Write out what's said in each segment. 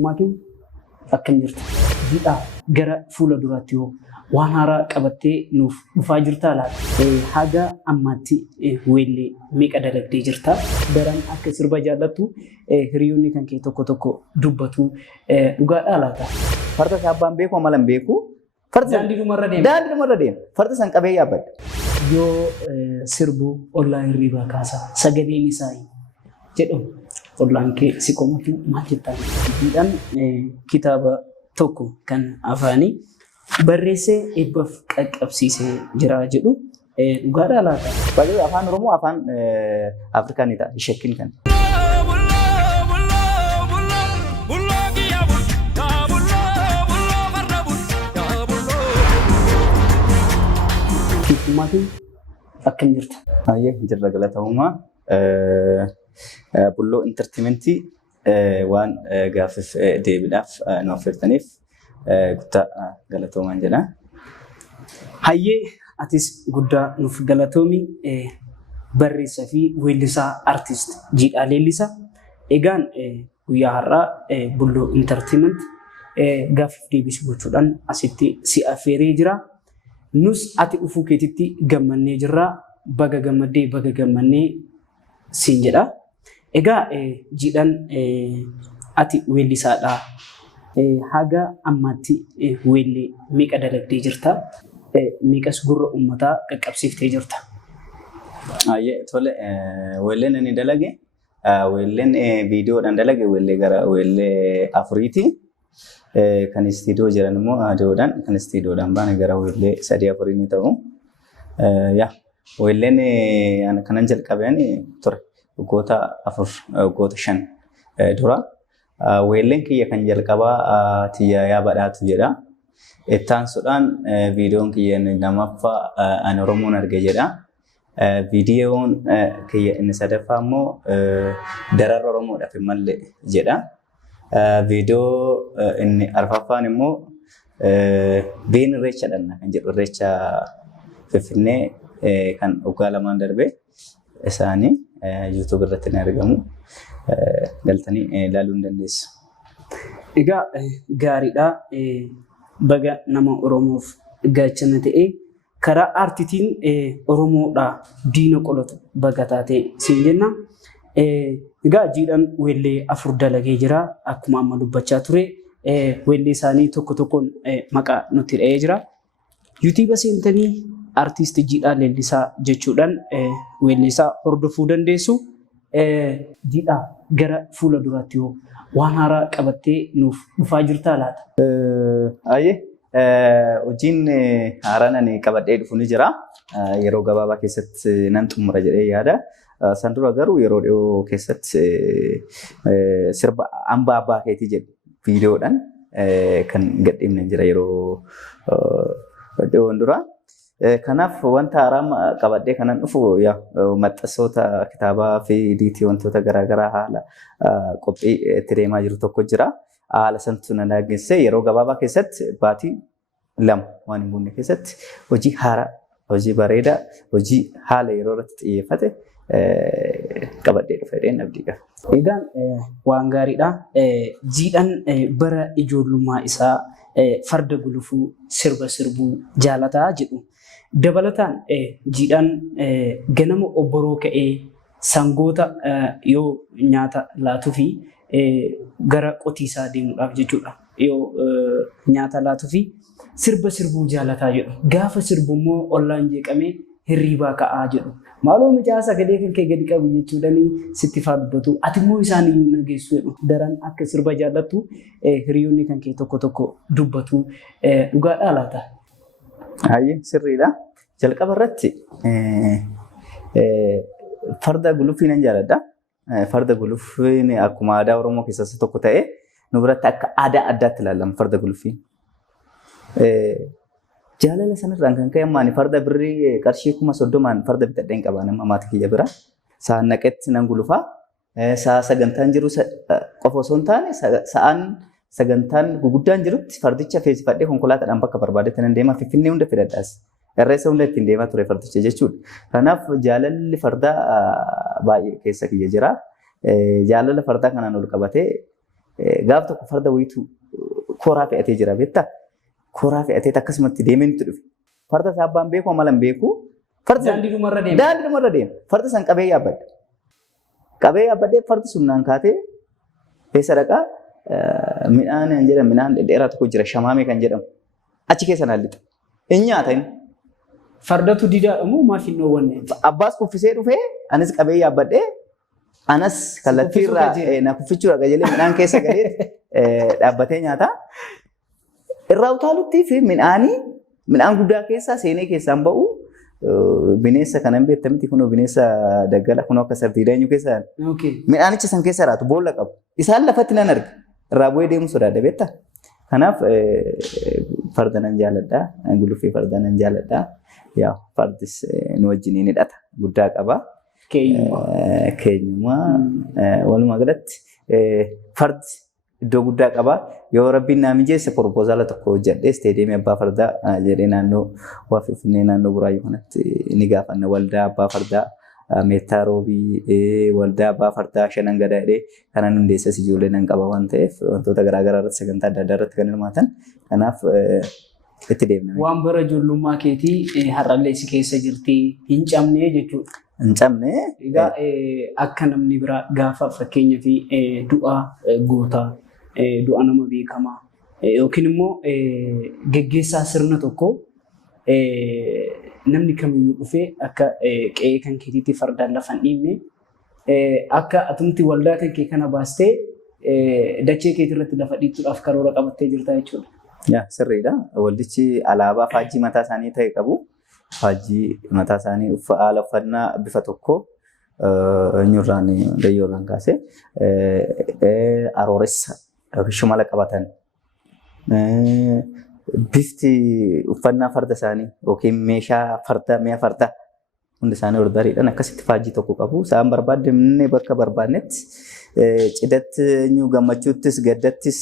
Keetummaatiin akkam jirta? Jiidhaa gara fuula duraatti yoo waan haaraa qabattee nuuf dhufaa jirtaa laata? Haga ammaatti weellee meeqa dalagdee jirta? Daran akka sirba jaallattu hiriyoonni kan kee tokko tokko dubbatu dhugaadhaa laata? Farda saabbaan beeku amalan beeku. Daandii dhumarra deema. Daandii dhumarra deema. Farda san qabee yaabbadha. Yoo sirbu ollaa hirriibaa kaasa sagaleen isaa jedhamu ollaan kee si qomatu maal jettaa? Jiidhaan kitaaba tokko kan afaanii barreessee eebbaaf qaqqabsiisee jira jedhu dhugaadhaa laata? Baay'ee afaan Oromoo afaan Afrikaanii ta'a shakkiin kan. Keetummaatiin akkam jirta? Baay'ee jirra galatoomummaa. Bulloo intartimentii waan gaaffiif deebiidhaaf nu affeertaniif guddaa galatoomaan jedha. Hayyee atis guddaa nuuf galatoomi. Barreessaa fi weellisaa artist Jiidhaa Leellisaa. Egaan guyyaa har'aa Bulloo Intartiment gaaffiif deebii gochuudhaan asitti si affeeree jira. Nus ati dhufuu keetitti gammannee jirra. Baga gammaddee baga gammannee siin jedha. Egaa Jiidhaan ati weellisaadha. Haga ammaatti weellee meeqa dalagdee jirta? Meeqas gurra uummataa qaqqabsiiftee jirta? Tole weelleen inni dalage weelleen viidiyoodhaan dalage weellee gara weellee afuriiti. Kan istiidiyoo jiran immoo adoodhaan kan istiidiyoodhaan baane gara weellee 3-4 ni ta'u. Weelleen kanan jalqabeen ture waggoota 4 waggoota 5 dura. Weelleen kiyya kan jalqabaa Tiyyaa Badhaatu jedha. Ittaansuudhaan viidiyoon kiyya lamaffaa Ani Oromoon Arge jedha. Viidiyoon kiyya inni sadaffaa immoo Dararra Oromoodhaaf hin malle jedha. Viidiyoo inni arfaffaan immoo Been Irreechadhaan kan jedhu Irreecha Finfinnee kan waggaa lamaan darbe isaanii YouTube irratti ni argamu. Galtanii ilaaluu ni dandeessu. Egaa gaariidha. Baga nama Oromoof gaachana ta'ee karaa aartiitiin Oromoodha diina qolatu baga taatee siin jenna. Egaa Jiidhaan weellee 4 dalagee jira. Akkuma amma dubbachaa ture weellee isaanii tokko tokkoon maqaa nutti dha'ee jira. YouTube seentanii artist Jiidhaa Leellisaa jechuudhaan weellee isaa hordofuu dandeessu. Jiidhaa gara fuula duraatti yoo waan haaraa qabattee nuuf dhufaa jirtaa laata? Hojiin haaraan ani qabadhee dhufu ni jira. Yeroo gabaabaa keessatti nan xumura jedhee yaada. San dura garuu yeroo dhiyoo keessatti sirba hambaa abbaa keetii jedhu viidiyoodhaan kan gadhiifne jira yeroo dhiyoon dura. Kanaaf wanta haaraa qabadhee kanan dhufu maxxansoota kitaabaa fi ediitii wantoota garaagaraa haala qophii itti deemaa jiru tokko jira. Haala santu na dhageesse yeroo gabaabaa keessatti baatii 2 waan hin guunne keessatti hojii haaraa, hojii bareedaa, hojii haala yeroo irratti xiyyeeffate qabadhee dhufeedhaan abdii qaba. Egaan waan gaariidha. Jiidhaan bara ijoollummaa isaa farda gulufuu sirba sirbuu jaalataa jedhu. Dabalataan Jiidhaan ganama obboroo ka'ee sangoota yoo nyaata laatuu fi gara qotiisaa deemuudhaaf jechuudha. Yoo nyaata laatuu fi sirba sirbuu jaalataa jedhu. Gaafa sirbu immoo ollaan jeeqamee hirriibaa ka'aa jedhu. Maaloo mucaa sagalee kan kee gadi qabu jechuudhaan sitti faa dubbatu. Ati immoo isaaniyyuu nageessu jedhu. Daran akka sirba jaallattu hiriyoonni kan kee tokko tokko dubbatu dhugaadhaa laata? Sirriidha. Jalqaba irratti farda guluffii nan jaaladha. Farda gulufiin akkuma aadaa Oromoo keessaa tokko ta'ee nu biratti akka aadaa addaatti ilaalama farda gulufiin. Jaalala sanarraan kan ka'e ammaani farda birrii qarshii 30,000 farda bitadheen qaba nama maatii kiyya bira. Sa'aan naqetti nan gulufaa. Sa'a sagantaan jiru qofa osoo hin taane sa'aan sagantaan guguddaan jirutti fardicha feesifadhee konkolaataadhaan bakka barbaadetti nan deema Finfinnee hunda fidadhaas. Irreessa hunda ittiin deemaa ture fardicha jechuudha. Kanaaf jaalalli fardaa baay'ee keessa kiyya jira. Jaalala fardaa kanaan ol qabatee Gaaf tokko farda wayitu kooraa fe'atee jira beektaa? Kooraa fe'atee akkasumatti deemee nutti dhufe. Farda isaa abbaan beeku amalan beeku. Daandii dhumarra deema. Daandii dhumarra deema. Farda san qabee yaabbadde. Qabee yaabbadde fardi sunnaan kaatee eessa dhaqaa midhaan hin jedhamu midhaan dheeraa tokko jira shamaamee kan jedhamu. Achi keessa naan lixa. Hin nyaata inni. Fardatu didaadha moo maaf hin dhoowwanne? Abbaas kuffisee dhufee anis qabee yaabbadhee anas kallattii irraa na kuffichuudha qajeelee midhaan keessa galee dhaabbatee nyaata. Irraa utaalutti fi midhaan guddaa keessaa seenee keessaan ba'u bineensa kanan beektamti kunoo bineensa daggala kunoo akka sardiidaa eenyu keessaa midhaanicha san keessa raatu boolla qabu. Isaan lafatti nan arga. Irraa bu'ee deemu sodaadha beektaa? Kanaaf farda nan jaaladha. Guluffii farda nan jaaladha. Yaa fardis nu wajjin hidhata guddaa qaba. Keenyummaa walumaa galatti fardi iddoo guddaa qaba. Yoo rabbiin naa mijeesse proposala tokko hojjedhee isteediyeemii abbaa fardaa jedhee naannoo waa Finfinnee naannoo Buraayyuu kanatti ni gaafanna waldaa abbaa fardaa meettaa roobii waldaa abbaa fardaa shanan gadaa jedhee kanan hundeessas ijoollee nan qaba waan ta'eef wantoota garaagaraa irratti sagantaa adda addaa irratti kan hirmaatan kanaaf itti deemna. Waan bara ijoollummaa keetii har'allee si keessa jirti hin cabne jechuudha. Hin cabne. Egaa akka namni biraa gaafa fakkeenyaa fi du'a gootaa du'a nama beekamaa yookiin immoo geggeessaa sirna tokko namni kamiyyuu dhufee akka qe'ee kan keetiitti fardaan lafa hin dhiibne akka atumti waldaa kan kee kana baastee dachee keetii irratti lafa dhiituudhaaf karoora qabattee jirta jechuudha. Yaa sirriidha. Waldichi alaabaa faajjii mataa isaanii ta'e qabu. Faajjii mataa isaanii haala uffannaa bifa tokko eenyurraan dayyoorraan kaasee arooressa shimala qabatan. Bifti uffannaa farda isaanii yookiin meeshaa farda mi'a farda hundi isaanii ordariidhaan akkasitti faajjii tokko qabu. Isaan barbaadamne bakka barbaannetti cidatti gammachuuttis gaddattis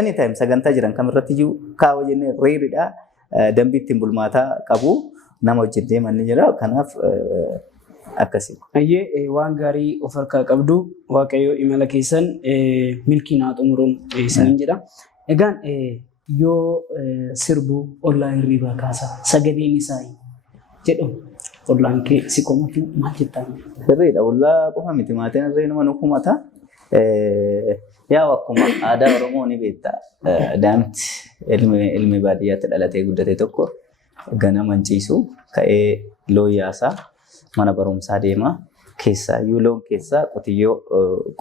anytime sagantaa jiran kamirratti iyyuu kaawwa jennee reeriidha. Dambii ittiin bulmaataa qabu nama wajjin deeman ni jira. Kanaaf akkasii. Ayyee waan gaarii of harkaa qabdu Waaqayyo imala keessan milkii naa xumuruun isiniin jedha. Egaan yoo sirbu ollaa hirriibaa kaasa sagaleen isaa jedhamu ollaan kee si komatu maal jettaan? Sirriidha. Ollaa qofa miti maatiin irree nama nu kumata. Yaa akkuma aadaa Oromoo ni beekta. Daa'imti ilmi baadiyyaatti dhalatee guddate tokko ganama hin ciisu ka'ee loon yaasaa mana barumsaa deema. Keessaayyuu loon keessaa qotiyyoo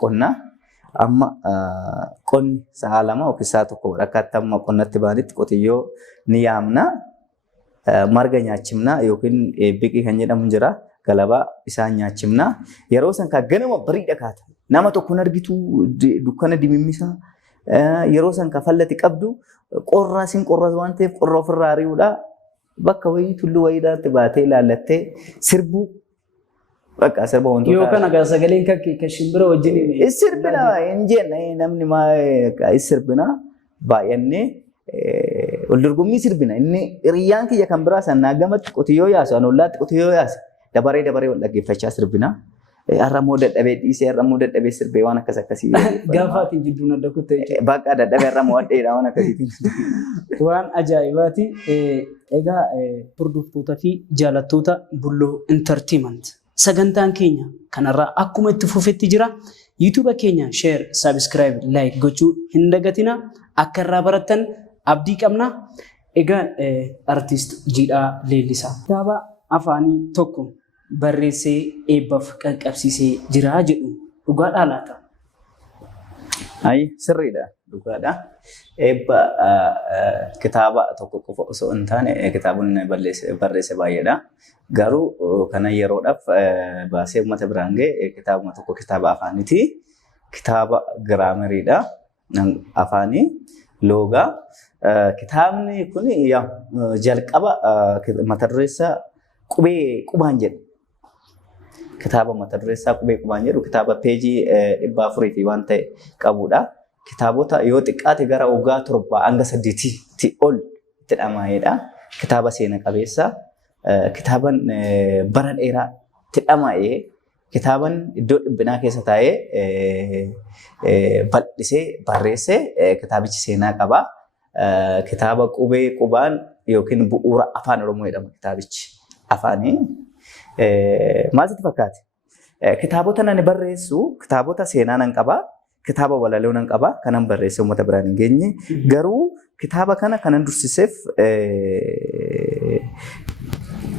qonnaa. Amma qonni sa'a lama yookiin sa'a tokko rakkaatti amma qonnatti baanitti qotiyyoo ni yaamna. Marga nyaachifna yookiin biqii kan jedhamu jira. Galabaa isaan nyaachifna. Yeroo san kan ganama bariidha kaata. Nama tokkoon argitu dukkana dimimmisaa. Yeroo san kan fallati qabdu qorraa waan ta'eef qorra ofirraa ari'uudha. Bakka wayii tulluu wayiidhaatti baatee ilaallattee sirbuu. Bakka sirba wantoota. Yoo kana gaa sagaleen kan shimbira wajjin. Sirbina hin jenne namni sirbina baay'annee wal dorgommii sirbina. Inni hiriyyaan kiyya kan biraa san naagamatti qotiyyoo yaasu an ollaatti qotiyyoo yaasa. Dabaree wal dhaggeeffachaa sirbina. Har'ammoo dadhabee dhiisee har'ammoo dadhabee sirbee waan akkasii. Gaafaatiin jidduun adda kuttee jechuudha. Bakka dadhabee har'ammoo addeedha waan akkasiitiin. Waan ajaa'ibaati. Egaa hordoftoota fi jaalattoota Bulloo Entertainment. Sagantaan keenya kanarraa akkuma itti fufetti jira. YouTube keenya share, subscribe, like gochuu hin dagatina. Akka irraa barattan abdii qabna. Egaa artist Jiidhaa Leellisaa. Kitaaba afaanii tokko barreessee eebbaaf qaqqabsiisee jira jedhu dhugaadhaa laata? Ayi sirriidha dhugaadha. Eebba kitaaba tokko qofa osoo hin taane kitaabonni barreesse baay'eedha. Garuu kana yeroodhaaf baasee uummata biraan ga'e kitaabuma tokko kitaaba afaaniiti. Kitaaba giraamariidha. Afaanii loogaa. Kitaabni kun jalqaba mata duree qubaan jedhu. Kitaaba mata duree qubaan jedhu kitaaba peejii 400 fi waan ta'e qabudha. Kitaabota yoo xiqqaate gara waggaa 7 hanga 8tti ol itti dhama'edha. Kitaaba seena qabeessa. Kitaaban bara dheeraa itti dhama'ee kitaaban iddoo dhibbinaa keessa taa'ee bal'isee barreesse kitaabichi seenaa qaba. Kitaaba qubee qubaan yookiin bu'uura afaan Oromoo jedhama kitaabichi. Afaanii maal sitti fakkaate? Kitaabota nan barreessu kitaabota seenaa nan qaba. Kitaaba walaloo nan qaba. Kanan barreesse uummata biraan hin geenye. Garuu kitaaba kana kanan dursiseef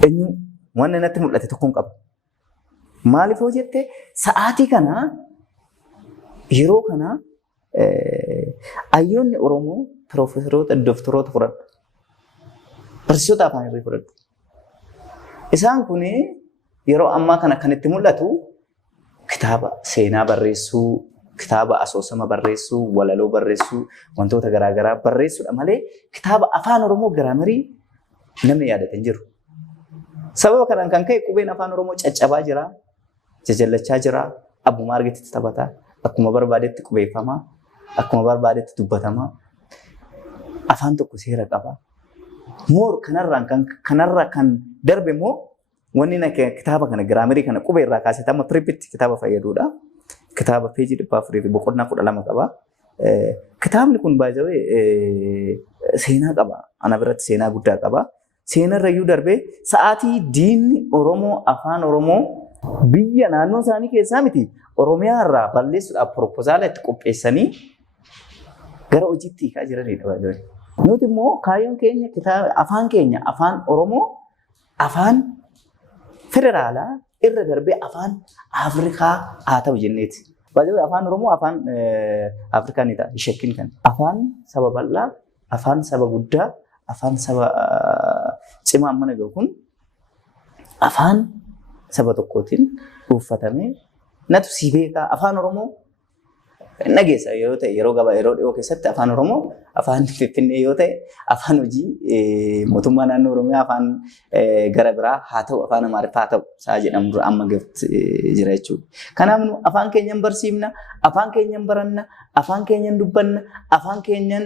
eenyu wanni natti mul'ate tokkoon qaba. Maaliif hoo jette sa'aatii kana yeroo kana hayyoonni Oromoo piroofeesaroota doktoroota fudhadhu. Barsiisota afaan irraa fudhadhu. Isaan kun yeroo ammaa kana kan itti mul'atu kitaaba seenaa barreessuu, kitaaba asoosama barreessuu, walaloo barreessuu, wantoota garaagaraa barreessuudha malee kitaaba afaan Oromoo giraamarii namni yaadate hin jiru. Sababa kanaan kan ka'e qubeen afaan Oromoo caccabaa jira, jajallachaa jira, abbuma argetti taphata, akkuma barbaadetti qubeeffama, akkuma barbaadetti dubbatama. Afaan tokko seera qaba. Moor kanarraa kan darbe immoo wanni kitaaba kana giraamarii kana qubee irraa kaasee amma piriipitti kitaaba fayyaduudha. Kitaaba peejii 412 qaba. Kitaabni kun baay'ee seenaa qaba. Ana biratti seenaa guddaa qaba. Seenarra iyyuu darbee sa'aatii diinni Oromoo afaan Oromoo biyya naannoo isaanii keessaa miti Oromiyaa irraa balleessuudhaaf proposaalaa itti qopheessanii gara hojiitti hiikaa jiranidha. Nuti immoo kaayyoon keenya kitaaba afaan keenya afaan Oromoo afaan federaalaa irra darbee afaan Afrikaa haa ta'u jenneeti. Baay'ee afaan Oromoo afaan Afrikaa ni ta'a shakkiin kan. Afaan saba bal'aa, afaan saba guddaa, afaan saba cimaa mana gahu kun afaan saba tokkootiin uffatamee natu si beekaa afaan Oromoo nageessa yoo ta'e yeroo dhiyoo keessatti afaan Oromoo afaan Finfinnee yoo ta'e afaan hojii mootummaa naannoo Oromiyaa afaan gara biraa haa ta'u afaan Amaariffaa haa ta'u isaa jedhamu dura amma gahee jira jechuudha. Kanaaf nu afaan keenyan barsiifna, afaan keenyan baranna, afaan keenyan dubbanna, afaan keenyan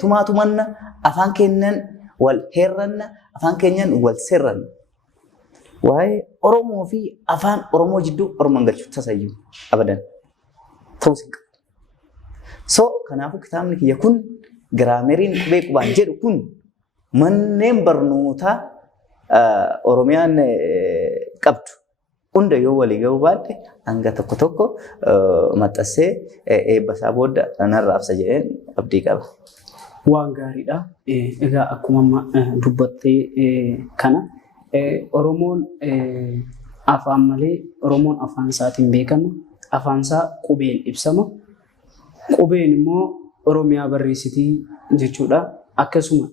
tumaatumanna, afaan keenyan wal heerranna, afaan keenyan wal seerranna. Waa'ee Oromoo fi afaan Oromoo jidduu Oromoon galchuu tasayyuu abadan ta'us hin qabu. So kanaafuu kitaabni kiyya kun giraameriin qubee qubaan jedhu kun manneen barnootaa Oromiyaan qabdu hunda yoo walii gahuu baadhe hanga tokko tokko maxxansee eebba isaa booda narraa ibsa jedheen abdii qaba. Waan gaariidha. Egaa akkuma dubbattee kana Oromoon afaan malee Oromoon afaan isaatiin beekama. Afaan isaa qubeen ibsama. Qubeen immoo Oromiyaa barreessitii jechuudha. Akkasuma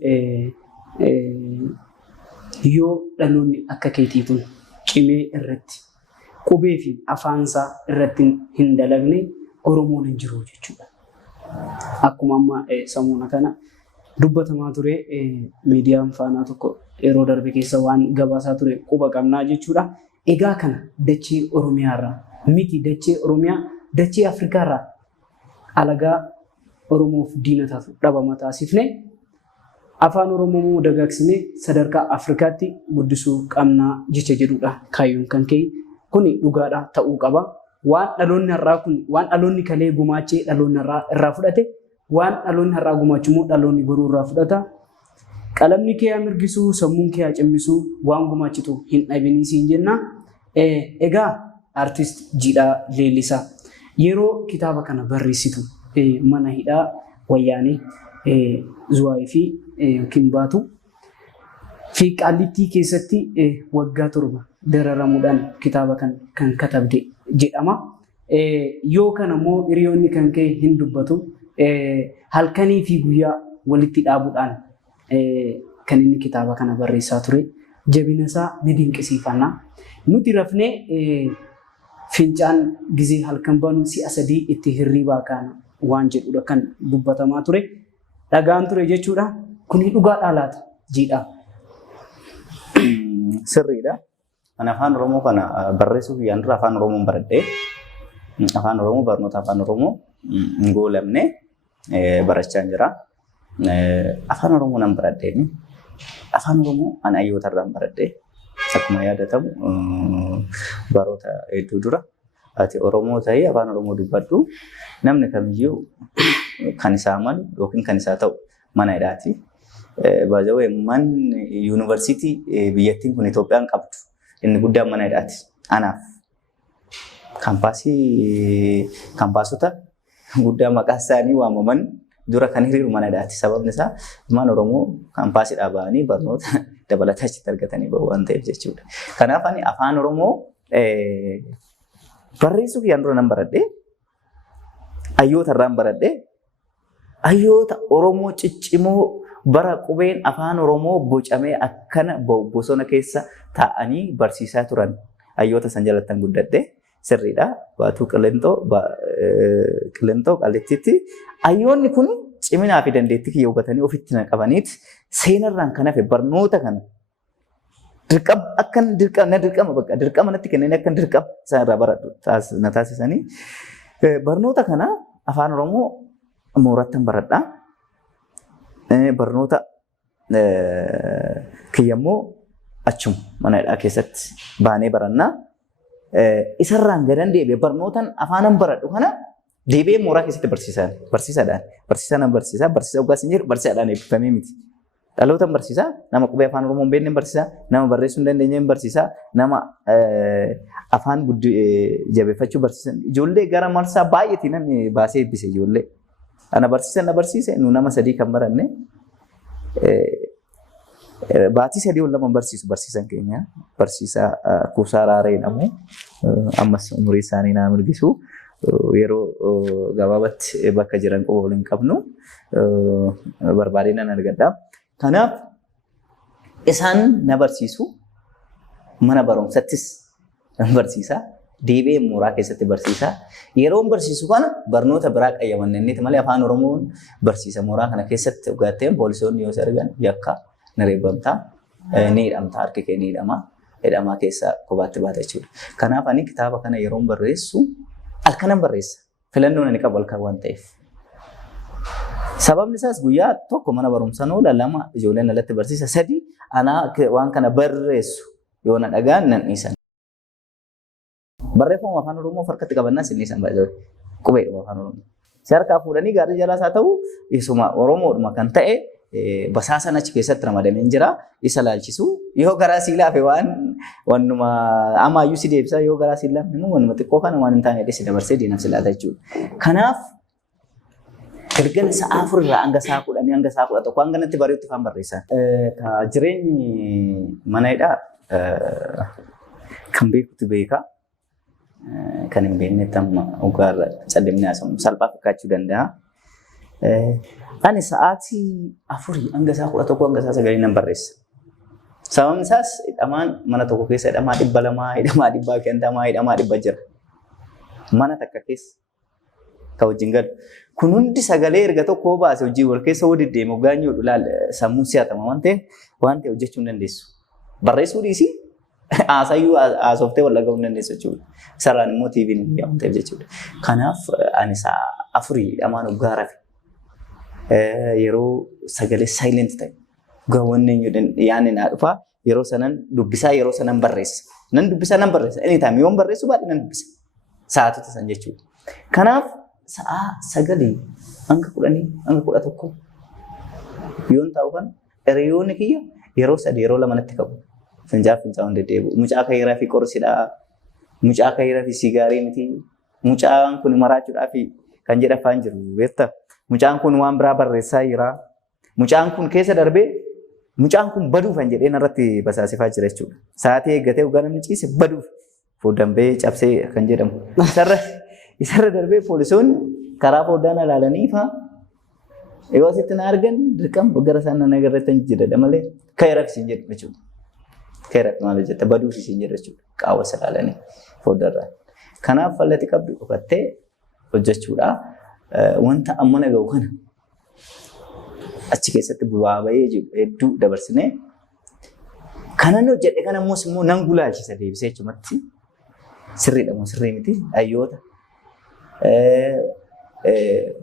yoo dhaloonni akka keetii kun cimee irratti qubee fi afaan isaa irratti hin dalagne Oromoon hin jiru jechuudha. Akkuma amma samuuna kana dubbatamaa ture miidiyaan faanaa tokko yeroo darbe keessa waan gabaasaa ture quba qabnaa jechuudha. Egaa kana dachee Oromiyaarraa miti dachee Oromiyaa dachee Afrikaarraa alagaa Oromoof diina taatu dhabama taasifne afaan Oromoo dagaagsinee sadarkaa Afrikaatti guddisuu qabnaa jecha jedhudha kaayyoon kan ka'e. Kuni dhugaadha ta'uu qaba. Waan dhaloonni har'aa kun waan dhaloonni kalee gumaachee dhaloonni irraa fudhate waan dhaloonni har'aa gumaachu immoo dhaloonni boruu irraa fudhata. Qalamni kee haa mirgisuu sammuun kee haa cimmisuu waan gumaachitu hin dhabinii siin jenna. Egaa artist Jiidhaa Leellisaa yeroo kitaaba kana barreessitu mana hidhaa wayyaanee Zuwaayii fi yookiin baatu fi Qaallittii keessatti waggaa 7 dararamuudhaan kitaaba kan katabde jedhama. Yoo kana immoo hiriyoonni kan ka'e hin dubbatu halkanii fi guyyaa walitti dhaabuudhaan kan inni kitaaba kana barreessaa ture. Jabina isaa ni dinqisiifanna. Nuti rafnee fincaan gizee halkan banu si'a 3 itti hirribaa kaana waan jedhudha kan dubbatamaa ture. Dhagaan ture jechuudha. Kuni dhugaadhaa laata Jiidhaa? Sirriidha. Ani afaan Oromoo kana barreessuuf yaan dura afaan Oromoon baradhee afaan Oromoo barnoota afaan Oromoo hin goolamne barachaa jira. Afaan Oromoo nan baradhee afaan Oromoo ani hayyoota irraan baradhee akkuma yaadatamu baroota hedduu dura ati Oromoo ta'ee afaan Oromoo dubbadhu namni kamiyyuu kan isaa malu yookiin kan isaa ta'u mana hidhaati. Baay'ee manni yuunivarsiitii biyyattiin kun Itoophiyaan qabdu inni guddaan mana hidhaati. Anaaf kaampaasota guddaa maqaa isaanii waamaman dura kan hiriiru mana hidhaati. Sababni isaa ilmaan Oromoo kaampaasiidhaa ba'anii barnoota dabalataa achitti argatanii bahu waan ta'eef jechuudha. Kanaaf ani afaan Oromoo barreessuuf yaan dura nan baradhee hayyoota irraan baradhee hayyoota Oromoo ciccimoo bara qubeen afaan Oromoo bocamee akkana bosona keessa taa'anii barsiisaa turan hayyoota san jalattan guddadhee sirriidha. Baatuu Qilintoo Qalittiitti hayyoonni kun ciminaa fi dandeettii kiyya hubatanii ofitti na qabaniit seenarraan kan hafe barnoota kana dirqama natti kennanii akkan dirqama isaan irraa baradhu na taasisanii barnoota kana afaan Oromoo moorattan baradhaa. Barnoota kiyyammoo achuma mana hidhaa keessatti baanee barannaa. Isarraan gadan deebi'e barnootaan afaanan baradhu kana deebi'ee mooraa keessatti barsiisaadhaan barsiisaa ogaa sin jedhu barsiisaadhaan eebbifamee miti. Dhalootaan barsiisaa nama qubee afaan Oromoo hin beekne barsiisaa nama barreessuu hin dandeenye barsiisaa nama afaan jabeeffachuu barsiisan ijoollee gara marsaa baay'eetiin namni baasee eebbise ijoollee. Ana barsiise nu nama sadii kan baranne baatii sadii ol lama barsiisan keenya barsiisaa Kuusaa Raaree jedhamu ammas umurii isaanii naa mirgisu yeroo gabaabatti bakka jiran qofa waliin qabnu barbaadee nan argadha. Kanaaf isaan na barsiisu mana barumsattis barsiisaa. Deebi'ee mooraa keessatti barsiisaa. Yeroo barsiisu kana barnoota biraa qayyamanneeti malee afaan Oromoon barsiisa mooraa kana keessatti dhugaatteen poolisoonni yoo argan yakka na reebbamtaa ni hidhamtaa harki kee ni hidhamaa keessaa kophaatti baata jechuudha. Kanaaf ani kitaaba kana yeroo barreessu halkanan barreessa. Filannoon ani qabu halkan waan ta'eef. Sababni isaas guyyaa tokko mana barumsaan oola lama ijoolleen alatti barsiisa sadii anaa waan kana barreessu yoo na dhagaan nan dhiisan. Barreeffama afaan Oromoo harkatti qabannaa sinniisan baay'ee qubeedhuma afaan Oromoo. Si harkaa fuudhanii gaarii jalaas haa ta'u isuma Oromoodhuma kan ta'e basaasan achi keessatti ramadamee jira isa laalchisu yoo garaa sii laafe wannuma amaayyuu si deebisa yoo garaa sii laafe immoo wannuma xiqqoo kana waan hin taane si dabarsee diinaf si laata jechuudha. Kanaaf galgala sa'a 4 irraa hanga sa'a 10 hanga sa'a 11 hanga natti bareetti afaan barreessan. Jireenyi mana hidhaa kan beekutu beekaa. Kan hin beekne tamma dhugaarra callimni haasamu salphaa fakkaachuu danda'a. Ani sa'aatii 4 hanga sa'a 11 hanga sa'a 9 nan barreessa. Sababni isaas hidhamaan mana tokko keessa hidhamaa 200 hidhamaa 150 hidhamaa 100 jira. Mana takka keessa ka wajjin gadu. Kun hundi sagalee erga tokko baase hojii wal keessa wadi deemu gaanyoo dhulaal sammuu si'atama waan ta'eef hojjechuu hin dandeessu. Barreessuu dhiisii Asayyuu asoftee wal dhaga'uu hin dandeessu jechuudha. Saraan immoo TV'n hin waan ta'eef jechuudha. Kanaaf ani sa'a 4 hidhamaan dhugaa rafe. Yeroo sagalee silent ta'e gaawwanni yaanni naa dhufa yeroo sanan dubbisaa yeroo sanan barreessa. Nan dubbisaa nan barreessa. Anytime yoon barreessu baadhi nan dubbisa. Sa'aatota san jechuudha. Kanaaf sa'a 9 hanga 10 hanga 11 yoon ta'u kan hiriyoonni kiyya yeroo 3 yeroo 2 natti qabu. Fincaa'uun deddeebi'u. Mucaa kayiraa fi qorsidhaa. Mucaa kayiraa fi sigaarii miti. Mucaan kun maraachuudhaa fi kan jedha afaan jiru beektaa. Mucaan kun waan biraa barreessaa jira. Mucaan kun keessa darbee mucaan kun baduuf kan jedhee narratti basaasifaa jira jechuudha. Sa'aatii eeggatee hoggaa namni ciise baduuf fuudhambee cabsee kan jedhamu. Isarra darbee poolisoonni karaa foddaan ilaalanii faa yoo asitti na argan dirqama gara isaan na agarreetan jedha malee kayiraa fi jedhu jechuudha. Kayiraa maal jetta baduuf isin jedha jechuudha. Qaawwa salaalanii foddarraan. Kanaaf fallati qabdu dhufattee hojjechuudha. Wanta amma naga'u kana achi keessatti bu'aa bahee jiru hedduu dabarsinee kanan hojjedhe kana immoo nan gulaalchisa deebisee jechumatti sirriidha moo sirrii miti hayyoota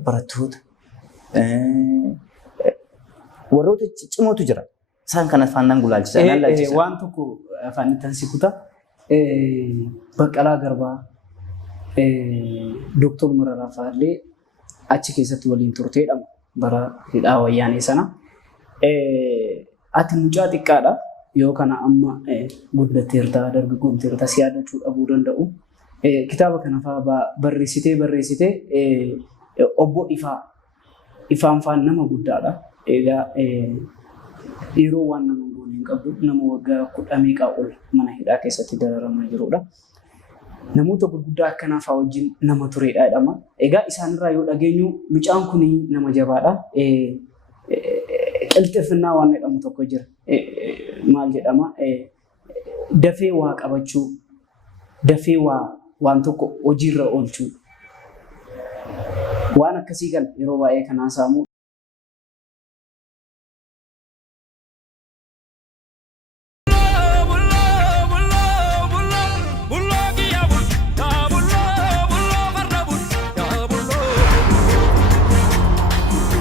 barattoota warroota ciccimootu jira isaan kana afaan nan gulaalchisa. Waan tokko afaan itti si kutaa Baqqalaa Garbaa, Dooktor Mararaa fa'aallee achi keessatti waliin turteedha bara hidhaa wayyaanee sana. Ati mucaa xiqqaadha yoo kana amma guddatteerta dargaggoomteerta si yaadachuu dhabuu danda'u. Kitaaba kana fa'aa barreessitee obbo Ifaan fa'aan nama guddaadha. Egaa yeroo waan nama goone hin qabu nama waggaa 10 meeqaa ol mana hidhaa keessatti dararamaa jirudha. Namoota gurguddaa akkanaa fa'aa wajjin nama turedha jedhama. Egaa isaanirraa yoo dhageenyu mucaan kun nama jabaadha. Qilxifnaa waan jedhamu tokko jira. Maal jedhama? Dafee waa qabachuu, dafee waan tokko hojiirra oolchuu. Waan akkasii kana yeroo baay'ee kanaa saamu